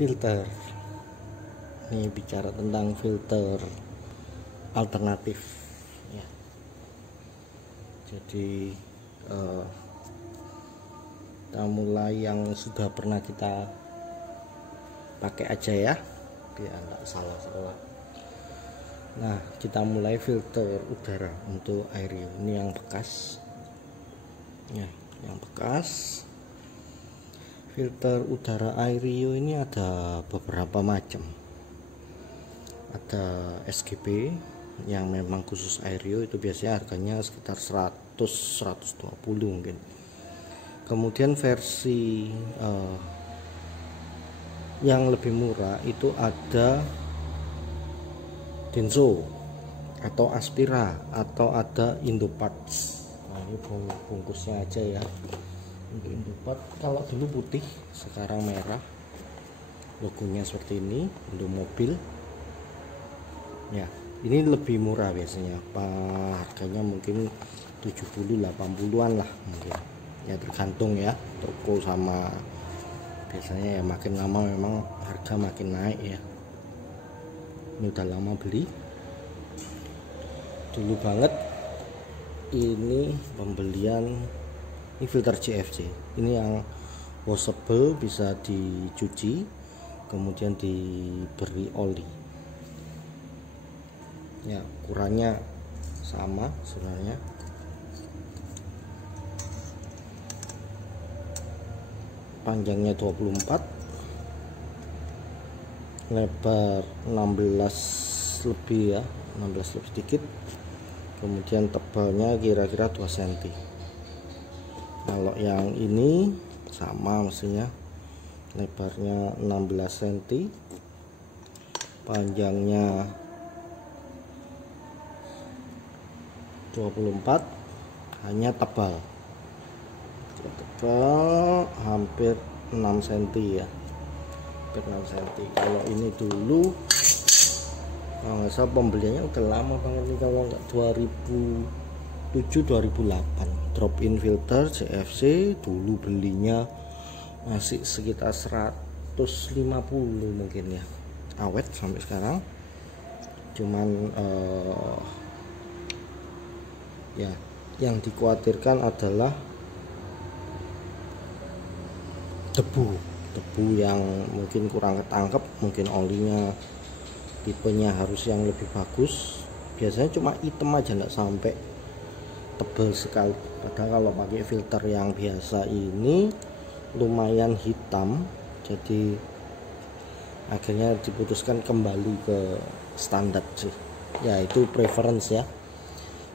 filter. Ini bicara tentang filter alternatif ya. Jadi kita mulai yang sudah pernah kita pakai aja ya, biar enggak salah. Nah, kita mulai filter udara untuk Aereo. Ini yang bekas ya, yang bekas. Filter udara Aereo ini ada beberapa macam. Ada SGP yang memang khusus Aereo, itu biasanya harganya sekitar 100-120 mungkin. Kemudian versi yang lebih murah itu ada Denso atau Aspira atau ada Indoparts. Nah, ini bungkusnya aja ya. Untuk Indoparts kalau dulu putih, sekarang merah. Logonya seperti ini untuk mobil. Ya, ini lebih murah biasanya. Harganya mungkin 70-80-an lah mungkin. Ya tergantung ya toko sama, biasanya ya makin lama memang harga makin naik ya. Ini udah lama beli, dulu banget ini pembelian. Ini filter CFC, ini yang washable, bisa dicuci kemudian diberi oli ya. Ukurannya sama sebenarnya, panjangnya 24, lebar 16 lebih ya, 16 lebih sedikit. Kemudian tebalnya kira-kira 2 cm. Kalau yang ini sama mestinya, lebarnya 16 cm, panjangnya 24, hanya tebal hampir 6 cm ya, hampir 6 cm. Kalau ini dulu kalau nggak salah pembeliannya udah lama banget nih, kalau nggak 2007-2008. drop in filter CFC dulu belinya masih sekitar 150 mungkin ya, awet sampai sekarang. Cuman ya yang dikhawatirkan adalah debu yang mungkin kurang ketangkep, mungkin olinya tipenya harus yang lebih bagus. Biasanya cuma hitam aja, nggak sampai tebal sekali. Padahal kalau pakai filter yang biasa ini lumayan hitam, jadi akhirnya diputuskan kembali ke standar sih ya, itu preference ya.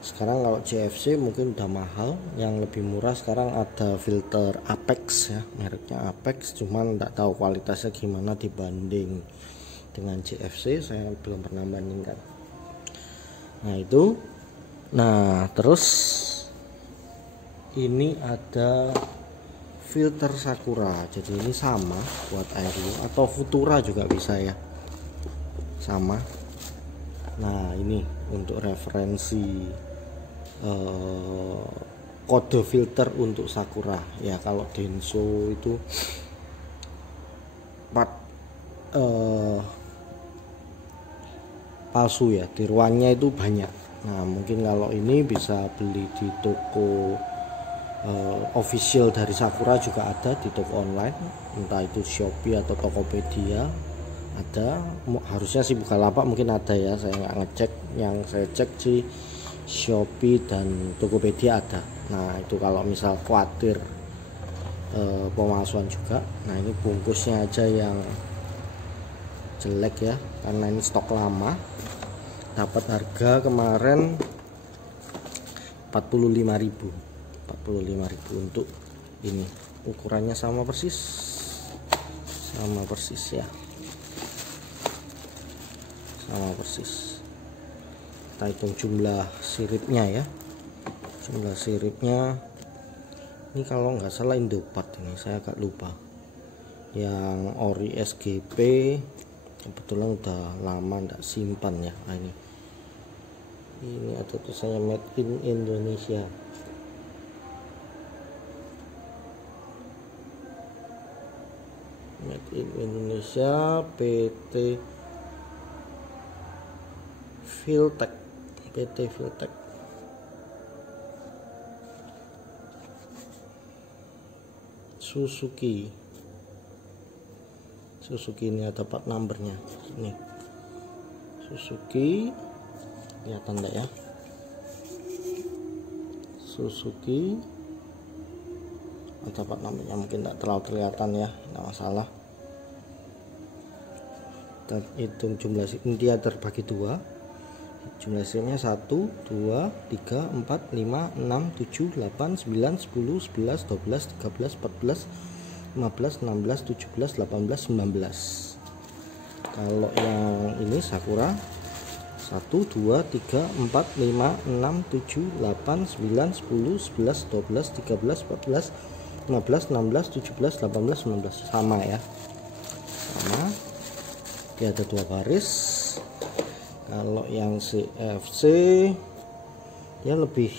Sekarang kalau CFC mungkin udah mahal, yang lebih murah sekarang ada filter Apex ya, mereknya Apex, cuman nggak tahu kualitasnya gimana dibanding dengan CFC, saya belum pernah bandingkan. Nah itu, nah terus ini ada filter Sakura, jadi ini sama buat Aereo atau Futura juga bisa ya, sama. Nah ini untuk referensi kode filter untuk Sakura ya. Kalau Denso itu palsu ya, tiruannya itu banyak. Nah mungkin kalau ini bisa beli di toko official dari Sakura, juga ada di toko online, entah itu Shopee atau Tokopedia ada. Harusnya sih Bukalapak mungkin ada ya, saya nggak ngecek. Yang saya cek sih Shopee dan Tokopedia ada. Nah itu kalau misal khawatir pemalsuan juga. Nah ini bungkusnya aja yang jelek ya, karena ini stok lama. Dapat harga kemarin 45.000 untuk ini. Ukurannya sama persis ya, sama persis. Kita hitung jumlah siripnya ya, jumlah siripnya ini kalau nggak salah Indopart, ini saya agak lupa. Yang ori SGP kebetulan udah lama nggak simpan ya. Nah, ini ada tulisannya made in Indonesia. Made in Indonesia, PT Viltech. Suzuki ini ada part numbernya ini. Suzuki, kelihatan enggak ya? Suzuki ada part numbernya, mungkin tidak terlalu kelihatan ya, tidak masalah. Dan hitung jumlah dia terbagi dua. Jumlah serinya 1, 2, 3, 4, 5, 6, 7, 8, 9, 10, 11, 12, 13, 14, 15, 16, 17, 18, 19. Kalau yang ini Sakura 1, 2, 3, 4, 5, 6, 7, 8, 9, 10, 11, 12, 13, 14, 15, 16, 17, 18, 19. Sama ya, sama. Dia ada dua baris. Kalau yang CFC dia lebih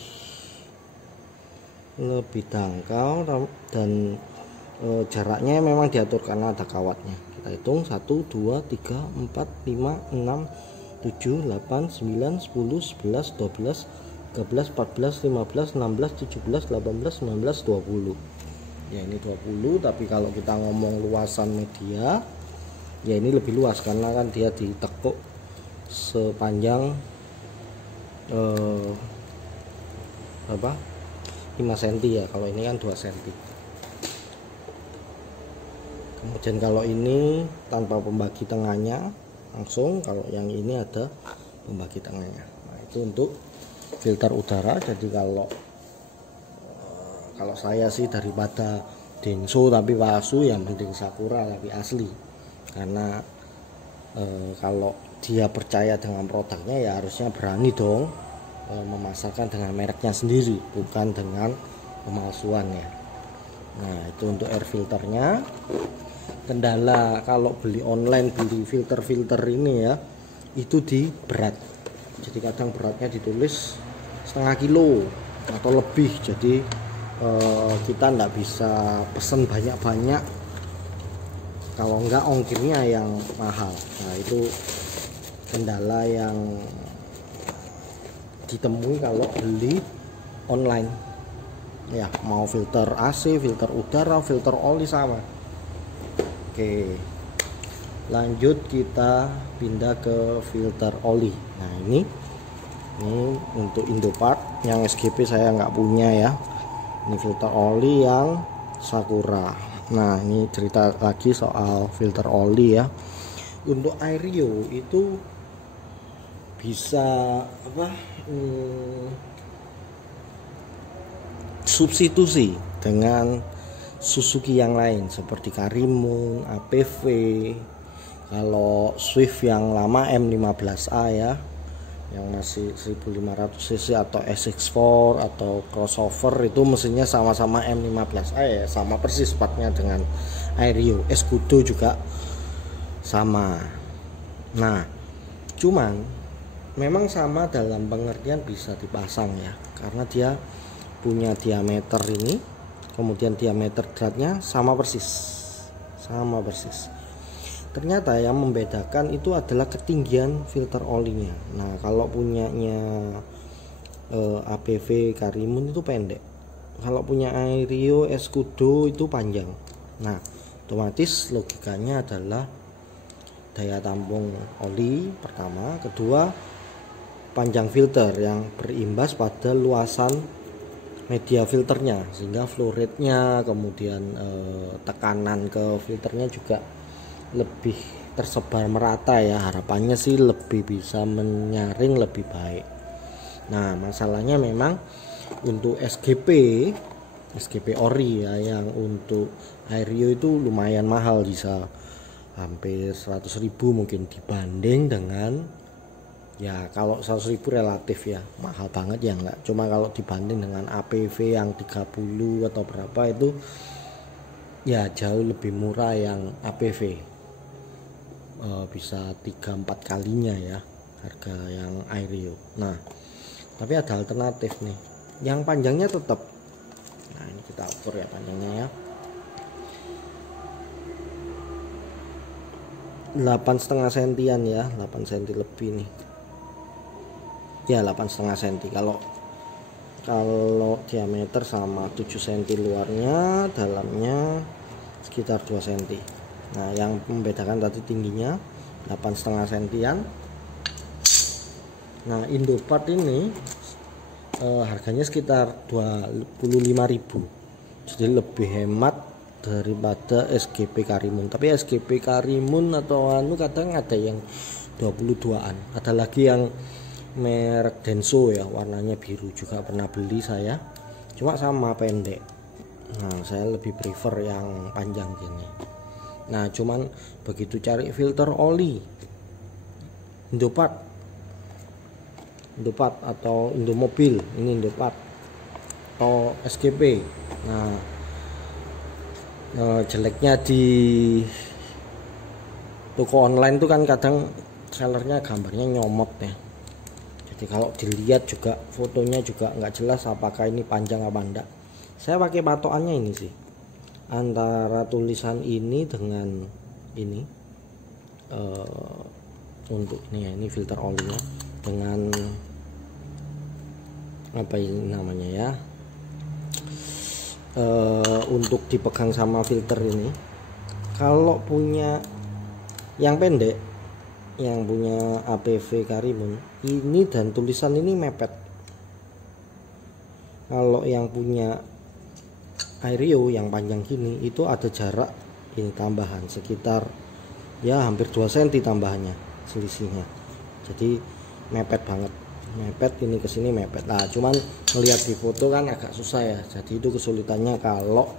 dangkal dan jaraknya memang diatur karena ada kawatnya. Kita hitung 1, 2, 3, 4, 5, 6, 7, 8, 9, 10, 11, 12, 13, 14, 15, 16, 17, 18, 19, 20. Ya ini 20, tapi kalau kita ngomong luasan media ya ini lebih luas karena kan dia ditekuk sepanjang 5 cm ya, kalau ini kan 2 cm. Kemudian kalau ini tanpa pembagi tengahnya langsung, kalau yang ini ada pembagi tengahnya. Nah itu untuk filter udara. Jadi kalau saya sih daripada Denso tapi palsu, yang penting Sakura tapi asli, karena kalau dia percaya dengan produknya ya harusnya berani dong memasarkan dengan mereknya sendiri, bukan dengan pemalsuannya. Nah itu untuk air filternya. Kendala kalau beli online, beli filter ini ya, itu di berat. Jadi kadang beratnya ditulis setengah kilo atau lebih, jadi kita nggak bisa pesen banyak-banyak, kalau enggak ongkirnya yang mahal. Nah itu kendala yang ditemui kalau beli online ya, mau filter AC, filter udara, filter oli sama. Oke, lanjut kita pindah ke filter oli. Nah ini untuk Indopart, yang SGP saya nggak punya ya. Ini filter oli yang Sakura. Nah ini cerita lagi soal filter oli ya. Untuk Airyo itu bisa substitusi dengan Suzuki yang lain seperti Karimun, APV. Kalau Swift yang lama M15A ya, yang masih 1500 cc atau SX4 atau crossover, itu mesinnya sama-sama M15A ya, sama persis spatnya dengan Airyo. Escudo juga sama. Nah cuman memang sama dalam pengertian bisa dipasang ya, karena dia punya diameter ini, kemudian diameter dratnya sama persis. Ternyata yang membedakan itu adalah ketinggian filter olinya. Nah kalau punyanya APV Karimun itu pendek, kalau punya Airyo Escudo itu panjang. Nah otomatis logikanya adalah daya tampung oli pertama, kedua panjang filter yang berimbas pada luasan media filternya, sehingga flow rate-nya, kemudian tekanan ke filternya juga lebih tersebar merata ya. Harapannya sih lebih bisa menyaring lebih baik. Nah masalahnya memang untuk SGP ori ya, yang untuk Airyo itu lumayan mahal, bisa hampir 100.000 mungkin, dibanding dengan ya, kalau 100.000 relatif ya mahal banget ya enggak, cuma kalau dibanding dengan APV yang 30 atau berapa itu ya jauh lebih murah yang APV, bisa 3-4 kalinya ya harga yang Airyo. Nah tapi ada alternatif nih, yang panjangnya tetap. Nah ini kita ukur ya panjangnya ya. 8,5 sentian ya, 8 cm lebih nih ya, 8,5 cm. Kalau diameter sama 7 cm luarnya, dalamnya sekitar 2 cm. Nah yang membedakan tadi tingginya 8,5 sentian. Nah Indopart ini harganya sekitar 25.000, jadi lebih hemat daripada SGP Karimun. Tapi SGP Karimun atau kadang ada yang 22-an, ada lagi yang merek Denso ya, warnanya biru, juga pernah beli saya, cuma sama pendek. Nah saya lebih prefer yang panjang gini. Nah cuman begitu cari filter oli Indopart atau Indomobil, ini Indopart atau SGP. Nah jeleknya di toko online itu kan kadang sellernya gambarnya nyomot ya, jadi kalau dilihat juga fotonya juga nggak jelas apakah ini panjang apa enggak. Saya pakai patokannya ini sih, antara tulisan ini dengan ini untuk ini ya, ini filter olinya dengan apa ini namanya ya, untuk dipegang sama filter ini. Kalau punya yang pendek, yang punya APV Karimun ini dan tulisan ini mepet. Kalau yang punya Airyo yang panjang gini itu ada jarak ini tambahan sekitar ya hampir 2 cm tambahannya selisihnya, jadi mepet banget, mepet ini ke sini mepet. Nah cuman melihat di foto kan agak susah ya, jadi itu kesulitannya kalau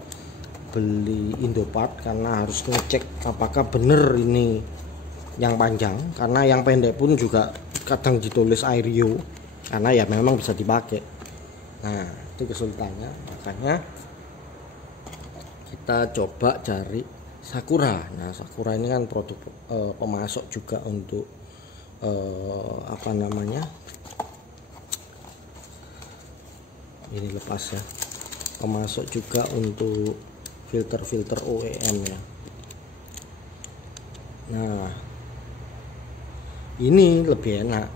beli Indopart, karena harus ngecek apakah bener ini yang panjang, karena yang pendek pun juga kadang ditulis Airyo karena ya memang bisa dipakai. Nah itu kesulitannya, makanya kita coba cari Sakura. Nah Sakura ini kan produk pemasok juga untuk apa namanya, ini lepas ya, pemasok juga untuk filter OEM ya. Nah ini lebih enak,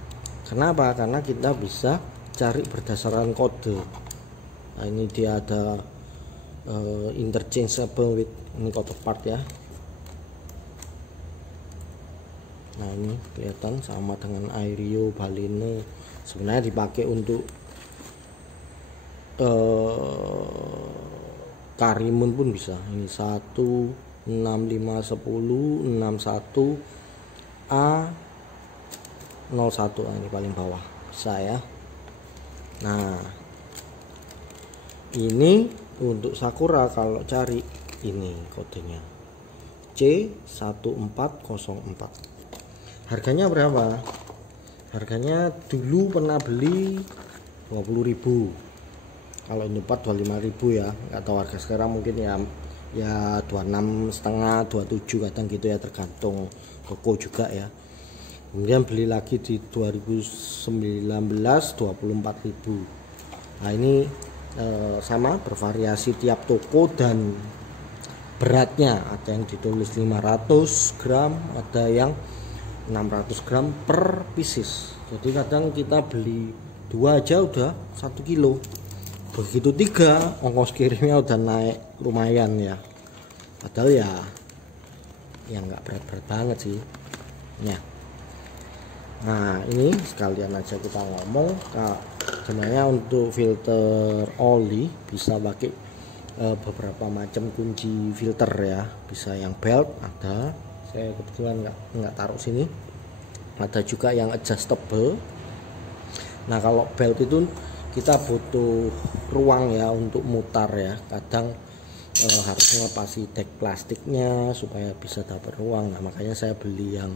kenapa? Karena kita bisa cari berdasarkan kode. Nah ini dia ada interchangeable with, ini kode part ya. Nah ini kelihatan sama dengan Airyo, Baleno, sebenarnya dipakai untuk Karimun pun bisa. Ini 16510 61 A01, ini paling bawah bisa ya. Nah ini untuk Sakura kalau cari ini kodenya C1404. Harganya berapa? Harganya dulu pernah beli 20.000, kalau Indopart 25.000 ya, nggak tahu harga sekarang mungkin ya 26,5 27 kadang gitu ya, tergantung toko juga ya. Kemudian beli lagi di 2019 24.000. Nah ini sama bervariasi tiap toko dan beratnya, ada yang ditulis 500 gram, ada yang 600 gram per pieces. Jadi kadang kita beli 2 aja udah 1 kilo, begitu 3 ongkos kirimnya udah naik lumayan ya, padahal ya nggak berat-berat banget sih ya. Nah ini sekalian aja kita ngomong, sebenarnya untuk filter oli bisa pakai beberapa macam kunci filter ya, bisa yang belt ada, saya kebetulan nggak taruh sini, ada juga yang adjustable. Nah kalau belt itu kita butuh ruang ya untuk mutar ya, kadang harus ngepasi dek plastiknya supaya bisa dapat ruang. Nah makanya saya beli yang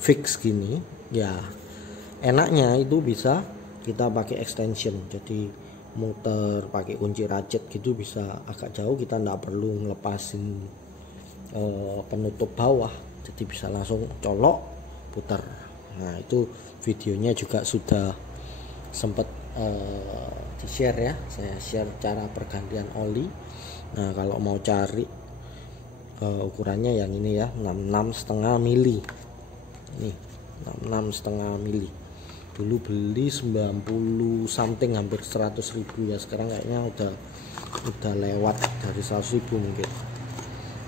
fix gini ya. Enaknya itu bisa kita pakai extension, jadi muter pakai kunci ratchet gitu bisa agak jauh, kita nggak perlu ngelepasin penutup bawah, jadi bisa langsung colok putar. Nah itu videonya juga sudah sempat di share ya, saya share cara pergantian oli. Nah kalau mau cari ukurannya yang ini ya, 66,5 mili. Ini 66,5 mili. Dulu beli 90 something, hampir 100.000 ya. Sekarang kayaknya udah lewat dari 100.000 mungkin.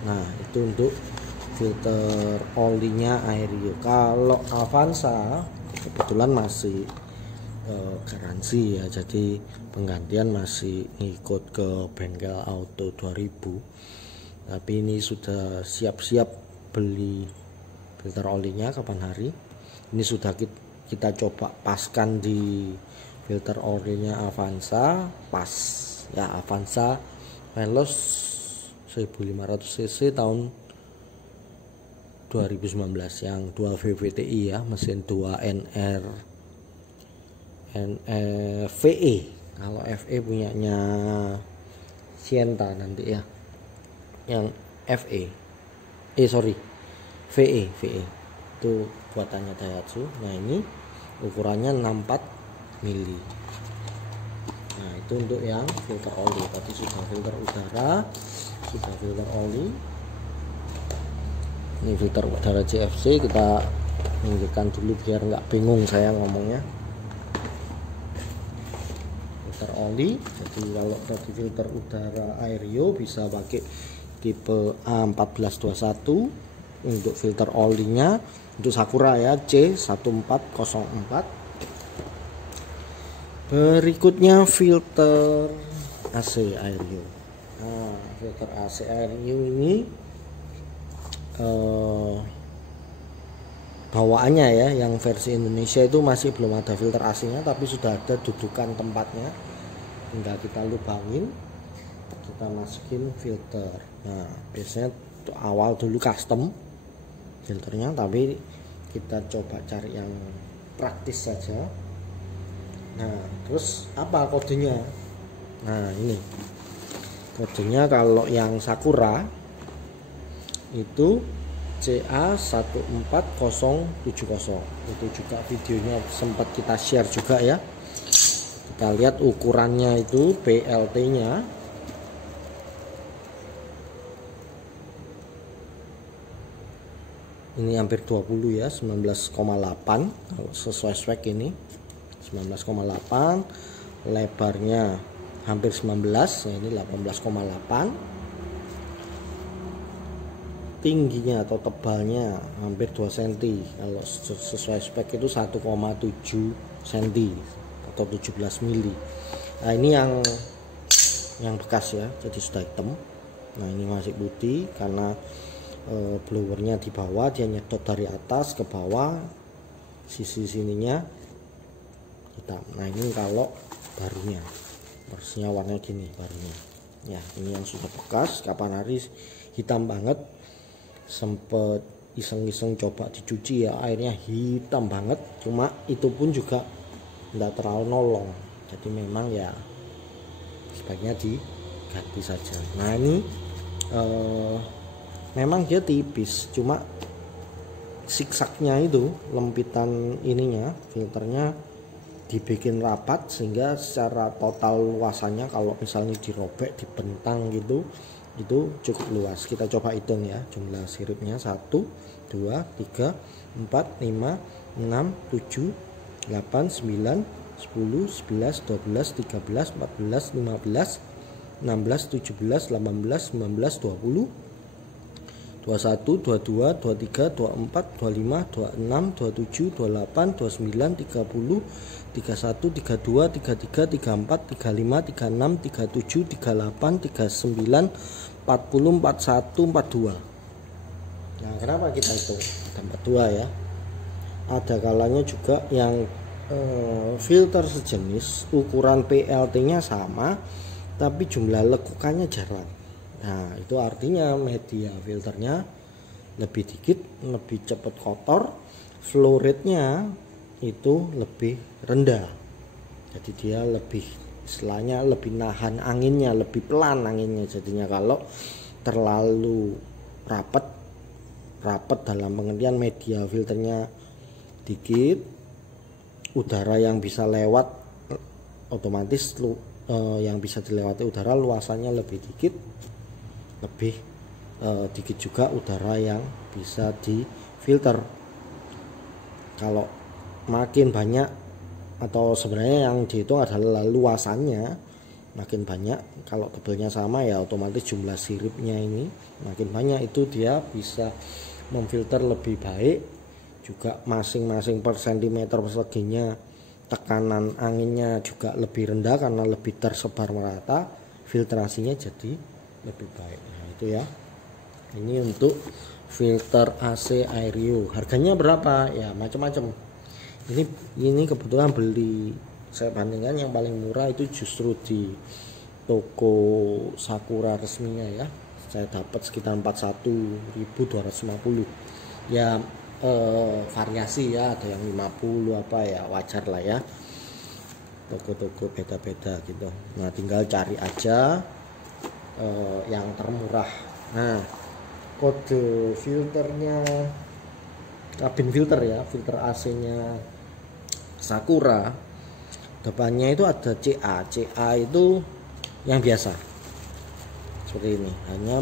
Nah, itu untuk filter olinya Aerio. Kalau Avanza kebetulan masih garansi ya, jadi penggantian masih ngikut ke bengkel auto 2000. Tapi ini sudah siap-siap beli filter olinya kapan hari. Ini sudah kita coba paskan di filter olinya Avanza, pas ya. Avanza Veloz 1500 cc tahun 2019 yang 2 VVTi ya, mesin 2 VE. Kalau FE punyanya Sienta nanti ya, yang VE itu buatannya Daihatsu. Nah, ini ukurannya 64 mili. Nah, itu untuk yang filter oli. Tadi sudah filter udara, sudah filter oli. Ini filter udara CFC, kita minggirkan dulu biar nggak bingung saya ngomongnya. Filter oli, jadi kalau tadi filter udara Aerio bisa pakai tipe A1421. Untuk filter olinya untuk Sakura ya, C1404. Berikutnya filter AC Aerio. Nah, filter AC Aerio ini bawaannya ya, yang versi Indonesia itu masih belum ada filter AC-nya, tapi sudah ada dudukan tempatnya. Tinggal kita lubangin, kita masukin filter. Nah, biasanya awal dulu custom filternya, tapi kita coba cari yang praktis saja. Nah, terus apa kodenya? Nah, ini kodenya kalau yang Sakura itu CA14070. Itu juga videonya sempat kita share juga ya. Kita lihat ukurannya itu PLT nya ini hampir 20 ya, 19,8 kalau sesuai spek ini 19,8. Lebarnya hampir 19 ya, ini 18,8. Tingginya atau tebalnya hampir 2 cm. Kalau sesuai spek itu 1,7 cm atau 17 mili. Nah, ini yang bekas ya, jadi sudah hitam. Nah, ini masih putih karena blowernya di bawah, dia nyedot dari atas ke bawah, sisi sininya hitam. Nah, ini kalau barunya, versinya warnanya gini barunya ya. Ini yang sudah bekas, kapan hari hitam banget. Sempet iseng-iseng coba dicuci ya, airnya hitam banget. Cuma itu pun juga tidak terlalu nolong, jadi memang ya sebaiknya diganti saja. Nah, ini memang dia tipis, cuma siksaknya itu, lempitan ininya, filternya dibikin rapat sehingga secara total luasannya kalau misalnya dirobek, dibentang gitu, itu cukup luas. Kita coba hitung ya jumlah siripnya: 1, 2, 3, 4, 5, 6, 7, 8, 9, 10, 11, 12, 13, 14, 15, 16, 17, 18, 19, 20, 21, 22, 23, 24, 25, 26, 27, 28, 29, 30, 31, 32, 33, 34, 35, 36, 37, 38, 39, 40, 41, 42. Nah, kenapa kita itu ada 42 ya? Ada kalanya juga yang filter sejenis, ukuran PLT-nya sama, tapi jumlah lekukannya jarang. Nah, itu artinya media filternya lebih dikit, lebih cepat kotor, flow rate-nya itu lebih rendah. Jadi dia lebih, istilahnya lebih nahan anginnya, lebih pelan anginnya. Jadinya kalau terlalu rapat dalam pengertian media filternya dikit, udara yang bisa lewat otomatis yang bisa dilewati udara luasannya lebih dikit, lebih dikit juga udara yang bisa difilter. Kalau makin banyak, atau sebenarnya yang dihitung adalah luasannya, makin banyak, kalau tebalnya sama ya otomatis jumlah siripnya ini makin banyak, itu dia bisa memfilter lebih baik. Juga masing-masing per sentimeter perseginya tekanan anginnya juga lebih rendah karena lebih tersebar merata, filtrasinya jadi lebih baik. Nah itu ya, ini untuk filter AC Aireo. Harganya berapa ya, macam-macam. Ini kebetulan beli, saya bandingkan yang paling murah itu justru di toko Sakura resminya ya, saya dapat sekitar 41.250 ya. Variasi ya, ada yang 50 apa ya, wajar lah ya, toko-toko beda-beda gitu. Nah tinggal cari aja yang termurah. Nah kode filternya, kabin filter ya, filter AC nya Sakura, depannya itu ada CA. CA itu yang biasa seperti ini, hanya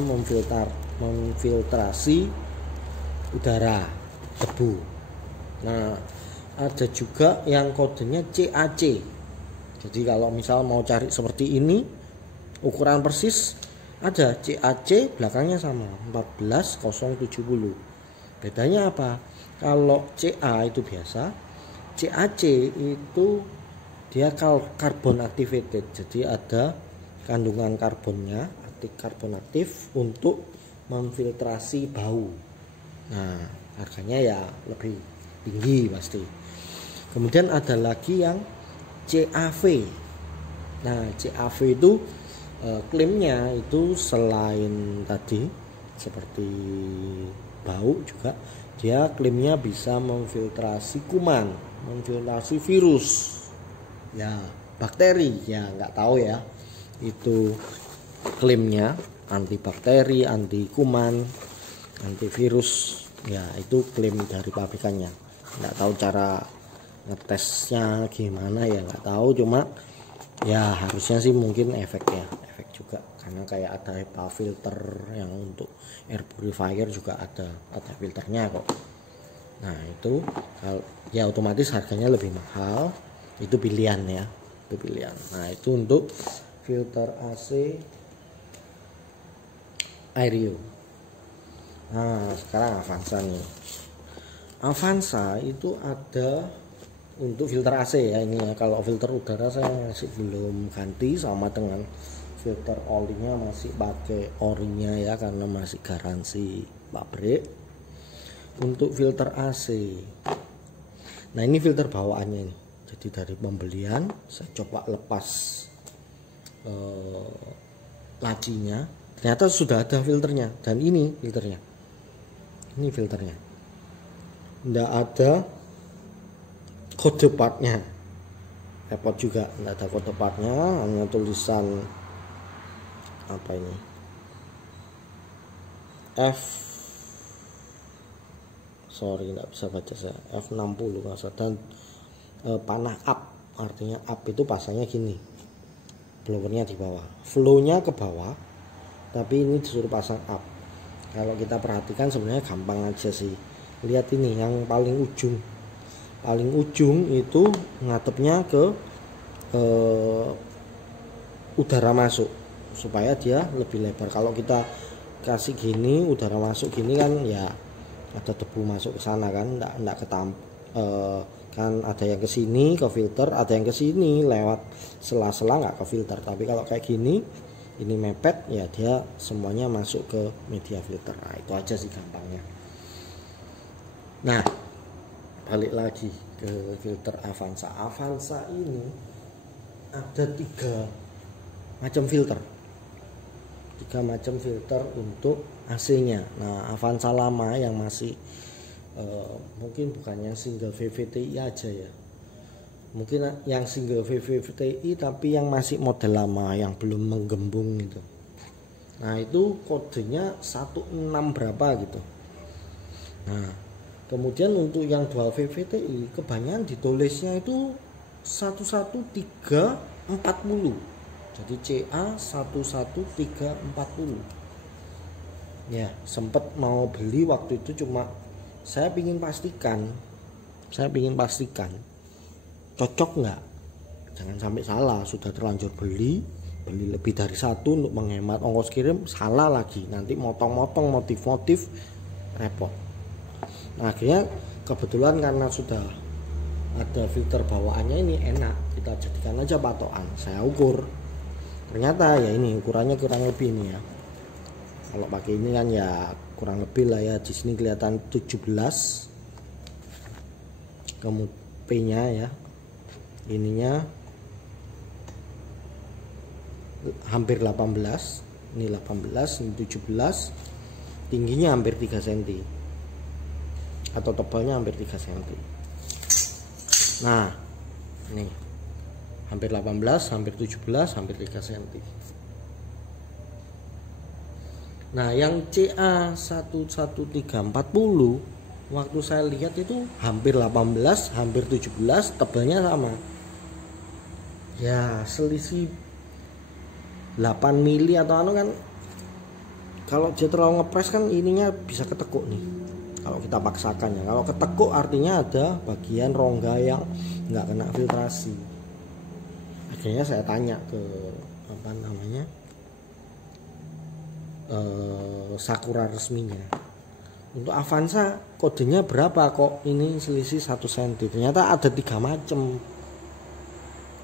memfiltrasi udara, debu. Nah ada juga yang kodenya CAC. Jadi kalau misal mau cari seperti ini, ukuran persis, ada CAC, belakangnya sama 14070. Bedanya apa? Kalau CA itu biasa, CAC itu dia carbon activated, jadi ada kandungan karbonnya, karbon aktif untuk memfiltrasi bau. Nah harganya ya lebih tinggi pasti. Kemudian ada lagi yang CAV. Nah CAV itu klaimnya itu selain tadi seperti bau, juga dia klaimnya bisa memfiltrasi kuman, memfiltrasi virus ya, bakteri ya, nggak tahu ya, itu klaimnya antibakteri, anti kuman, antivirus ya, itu klaim dari pabrikannya. Nggak tahu cara ngetesnya gimana ya, nggak tahu, cuma ya harusnya sih mungkin efek juga, karena kayak ada HEPA filter yang untuk air purifier juga ada filternya kok. Nah itu ya otomatis harganya lebih mahal, itu pilihan ya, itu pilihan. Nah itu untuk filter AC Aireo. Nah sekarang Avanza nih. Avanza itu ada untuk filter AC ya ini ya. Kalau filter udara saya masih belum ganti, sama dengan filter olinya masih pakai orinya ya, karena masih garansi pabrik. Untuk filter AC, nah ini filter bawaannya nih. Jadi dari pembelian saya coba lepas lacinya, ternyata sudah ada filternya, dan ini filternya, nggak ada kode partnya, repot juga, nggak ada kode partnya, hanya tulisan apa ini, nggak bisa baca saya, F60 dan panah up, artinya up itu pasangnya gini, blowernya di bawah, flownya ke bawah, tapi ini disuruh pasang up. Kalau kita perhatikan sebenarnya gampang aja sih, lihat ini yang paling ujung itu ngadepnya ke udara masuk supaya dia lebih lebar. Kalau kita kasih gini, udara masuk gini kan ya ada debu masuk ke sana kan, enggak kan ada yang ke sini ke filter, ada yang ke sini lewat sela-sela nggak ke filter. Tapi kalau kayak gini, ini mepet ya, dia semuanya masuk ke media filter. Nah itu aja sih gampangnya. Nah balik lagi ke filter Avanza. Avanza ini ada 3 macam filter, 3 macam filter untuk AC-nya. Nah Avanza lama yang masih mungkin bukannya single VVTi aja ya, mungkin yang single VVTi tapi yang masih model lama, yang belum menggembung gitu. Nah itu kodenya 16 berapa gitu. Nah kemudian untuk yang dual VVTi kebanyakan ditulisnya itu 11340. Jadi CA 11340. Ya sempet mau beli waktu itu, cuma saya pingin pastikan cocok nggak, jangan sampai salah. Sudah terlanjur beli lebih dari satu untuk menghemat ongkos kirim, salah lagi, nanti motong-motong motif-motif, repot. Nah akhirnya kebetulan karena sudah ada filter bawaannya ini enak, kita jadikan aja patokan. Saya ukur, ternyata ya ini ukurannya kurang lebih ini ya. Kalau pakai ini kan ya kurang lebih lah ya, di sini kelihatan 17, kemudian P-nya ya, ininya hampir 18, ini 18, ini 17, tingginya hampir 3 cm atau tebalnya hampir 3 cm. Nah ini hampir 18, hampir 17, hampir 3 cm. Nah yang CA11340 waktu saya lihat itu hampir 18, hampir 17, tebalnya sama ya, selisih 8 mili atau anu kan. Kalau dia terlalu ngepres kan ininya bisa ketekuk nih kalau kita paksakan ya. Kalau ketekuk artinya ada bagian rongga yang nggak kena filtrasi. Akhirnya saya tanya ke apa namanya, Sakura resminya, untuk Avanza kodenya berapa kok ini selisih 1 cm. Ternyata ada 3 macam,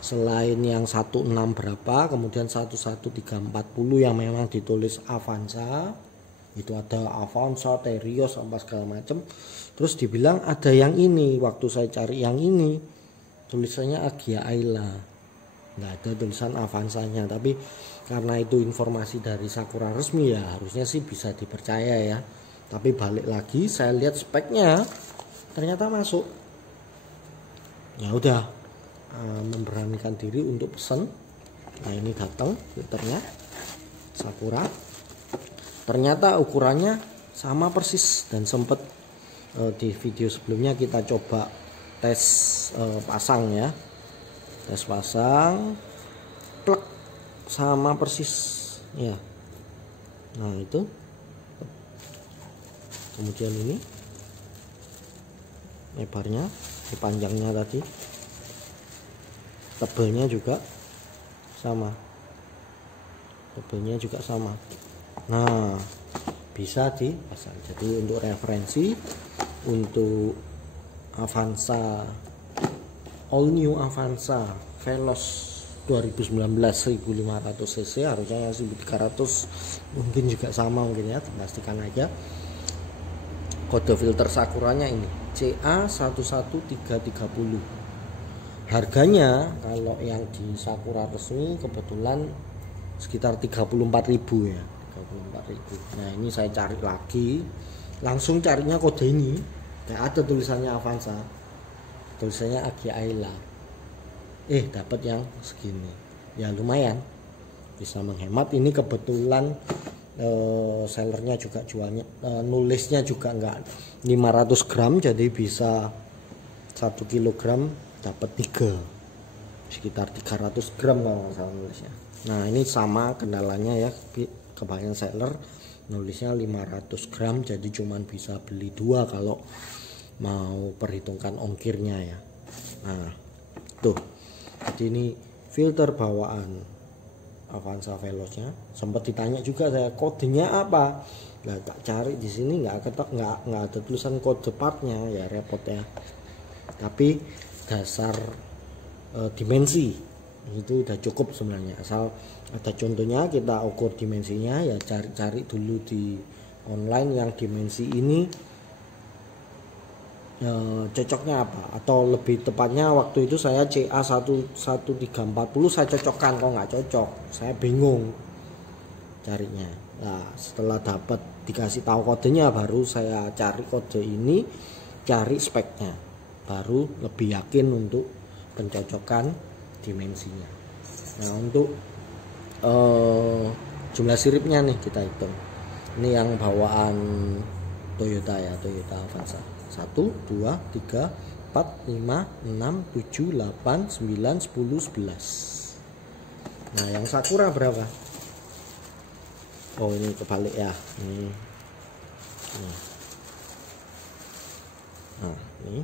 selain yang 16 berapa, kemudian 11340 yang memang ditulis Avanza, itu ada Avanza, Terios, apa segala macam. Terus dibilang ada yang ini, waktu saya cari yang ini tulisannya Agia Ayla, nggak ada tulisan Avanzanya. Tapi karena itu informasi dari Sakura resmi ya harusnya sih bisa dipercaya ya. Tapi balik lagi saya lihat speknya ternyata masuk, ya udah memberanikan diri untuk pesen. Nah ini datang filternya Sakura, ternyata ukurannya sama persis. Dan sempet di video sebelumnya kita coba tes pasang ya, tes pasang, plek, sama persis ya. Nah itu, kemudian ini lebarnya, panjangnya tadi, tebelnya juga sama, Nah bisa dipasang. Jadi untuk referensi, untuk Avanza, all new Avanza Veloz 2019 1500 cc, harusnya yang 1300 mungkin juga sama mungkin ya, pastikan aja. Kode filter Sakuranya ini CA11330. Harganya kalau yang di Sakura resmi kebetulan sekitar 34.000 ya, 34.000. Nah ini saya cari lagi, langsung carinya kode ini, nggak ada tulisannya Avanza, tulisannya Agia Ayla. Dapat yang segini, ya lumayan bisa menghemat. Ini kebetulan sellernya juga jualnya, nulisnya juga nggak 500 gram, jadi bisa 1 kilogram dapat 3, sekitar 300 gram kalau nggak salah nulisnya. Nah ini sama kendalanya ya, kebanyakan seller nulisnya 500 gram, jadi cuman bisa beli 2 kalau mau perhitungkan ongkirnya ya. Nah tuh, jadi ini filter bawaan Avanza Veloznya. Sempat ditanya juga saya kodenya apa, nggak tak cari di sini, nggak ada tulisan kode partnya ya, repot ya. Tapi dasar dimensi itu udah cukup sebenarnya, asal ada contohnya kita ukur dimensinya ya. Cari dulu di online yang dimensi ini cocoknya apa, atau lebih tepatnya waktu itu saya CA11340 saya cocokkan, kok nggak cocok, saya bingung carinya. Nah setelah dapat dikasih tahu kodenya, baru saya cari kode ini, cari speknya, baru lebih yakin untuk pencocokan dimensinya. Nah untuk jumlah siripnya nih kita hitung. Ini yang bawaan Toyota ya, Toyota Avanza. 1, 2, 3, 4, 5, 6, 7, 8, 9, 10, 11. Nah yang Sakura berapa? Oh ini kebalik ya, ini Nah, ini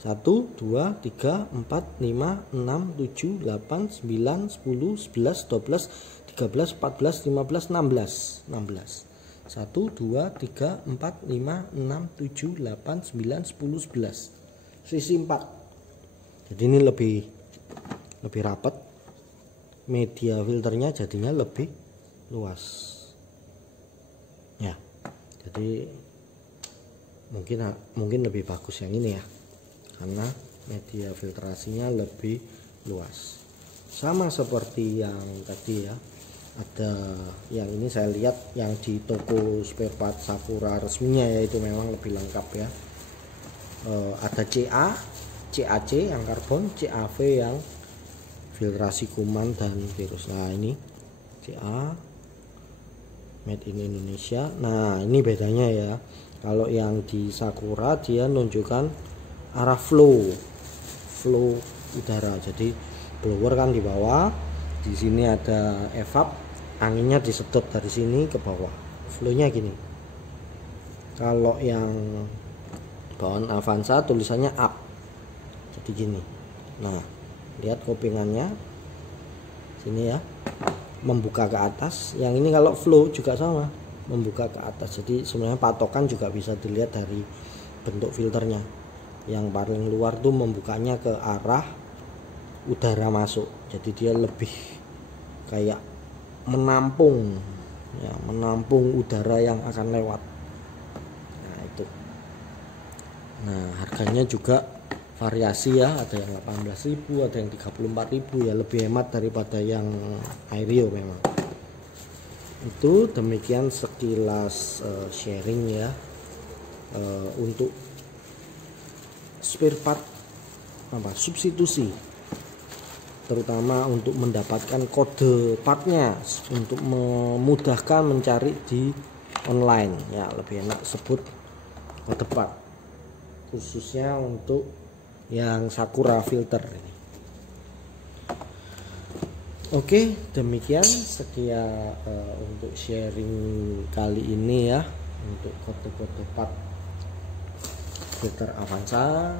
1, 2, 3, 4, 5, 6, 7, 8, 9, 10, 11, 12, 13, 14, 15, 16. 1, 2, 3, 4, 5, 6, 7, 8, 9, 10, 11. Sisi 4. Jadi ini lebih rapat. Media filternya jadinya lebih luas. Ya. Jadi mungkin lebih bagus yang ini ya. Karena media filtrasinya lebih luas. Sama seperti yang tadi ya, ada yang ini saya lihat yang di toko spare part Sakura resminya ya, itu memang lebih lengkap ya. Ada CAC yang karbon, CAV yang filtrasi kuman dan virus. Nah ini CA made in Indonesia. Nah ini bedanya ya, kalau yang di Sakura dia menunjukkan arah flow udara. Jadi blower kan di bawah, di sini ada evap, anginnya disedot dari sini ke bawah, flownya gini. Kalau yang bawaan Avanza tulisannya up, jadi gini. Nah lihat kopingannya sini ya, membuka ke atas. Yang ini kalau flow juga sama, membuka ke atas. Jadi sebenarnya patokan juga bisa dilihat dari bentuk filternya. Yang paling luar tuh membukanya ke arah udara masuk, jadi dia lebih kayak menampung ya, menampung udara yang akan lewat. Nah itu. Nah harganya juga variasi ya, ada yang 18.000, ada yang 34.000 ya, lebih hemat daripada yang Aereo memang. Itu demikian sekilas sharing ya untuk spare part substitusi, terutama untuk mendapatkan kode partnya, untuk memudahkan mencari di online ya, lebih enak sebut kode part, khususnya untuk yang Sakura filter ini. Oke, demikian sekian untuk sharing kali ini ya, untuk kode-kode part filter Avanza,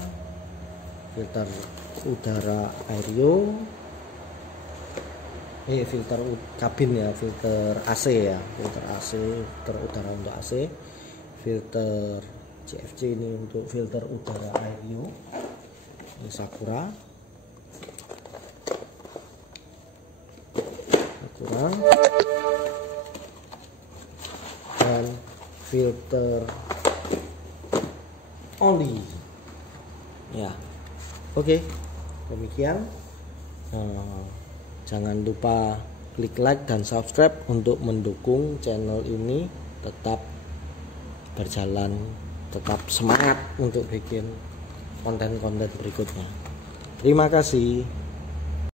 filter udara Aereo, filter kabin ya, filter AC ya, filter AC, filter udara untuk AC, filter CFC ini untuk filter udara Aereo, ini Sakura, dan filter oli ya. Oke, demikian. Jangan lupa klik like dan subscribe untuk mendukung channel ini tetap berjalan, tetap semangat untuk bikin konten-konten berikutnya. Terima kasih.